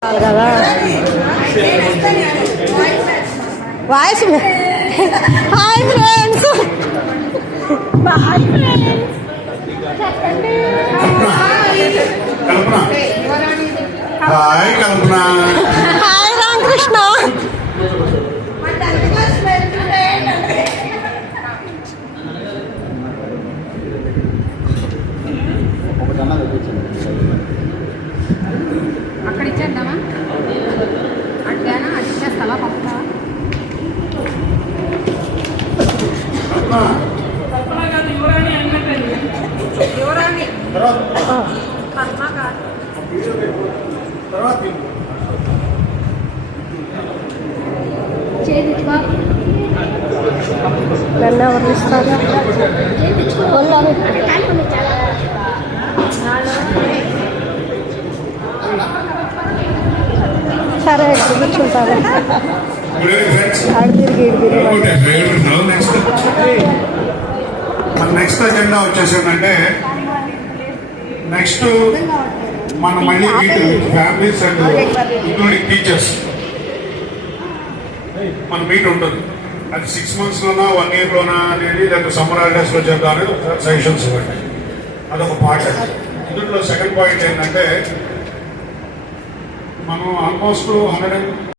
కదా voice hi friends bye friends చెప్పండి hi కల్పన hi Ramakrishna అక్కడ ఇచ్చేద్దామా అట్గానా అది ఇచ్చేస్తావా పక్క యువరాణి పద్మ కాదు చేయించుకో నన్ను ఎవరు ఇస్తారు సరే కూర్చుంటారు మన నెక్స్ట్ అజెండా వచ్చేసిందంటే నెక్స్ట్ మనం మళ్ళీ meet families and including teachers మన మీట్ ఉంటుంది. అది 6 monthsలోనా 1 yearలోనా అనేది లేకపోతే సమ్మర్ హాలిడేస్లో చేద్దాం అనేది సజెషన్స్ ఇవ్వండి. అదొక పార్ట్. ఇందులో సెకండ్ పాయింట్ ఏంటంటే మనం ఆల్మోస్ట్ 100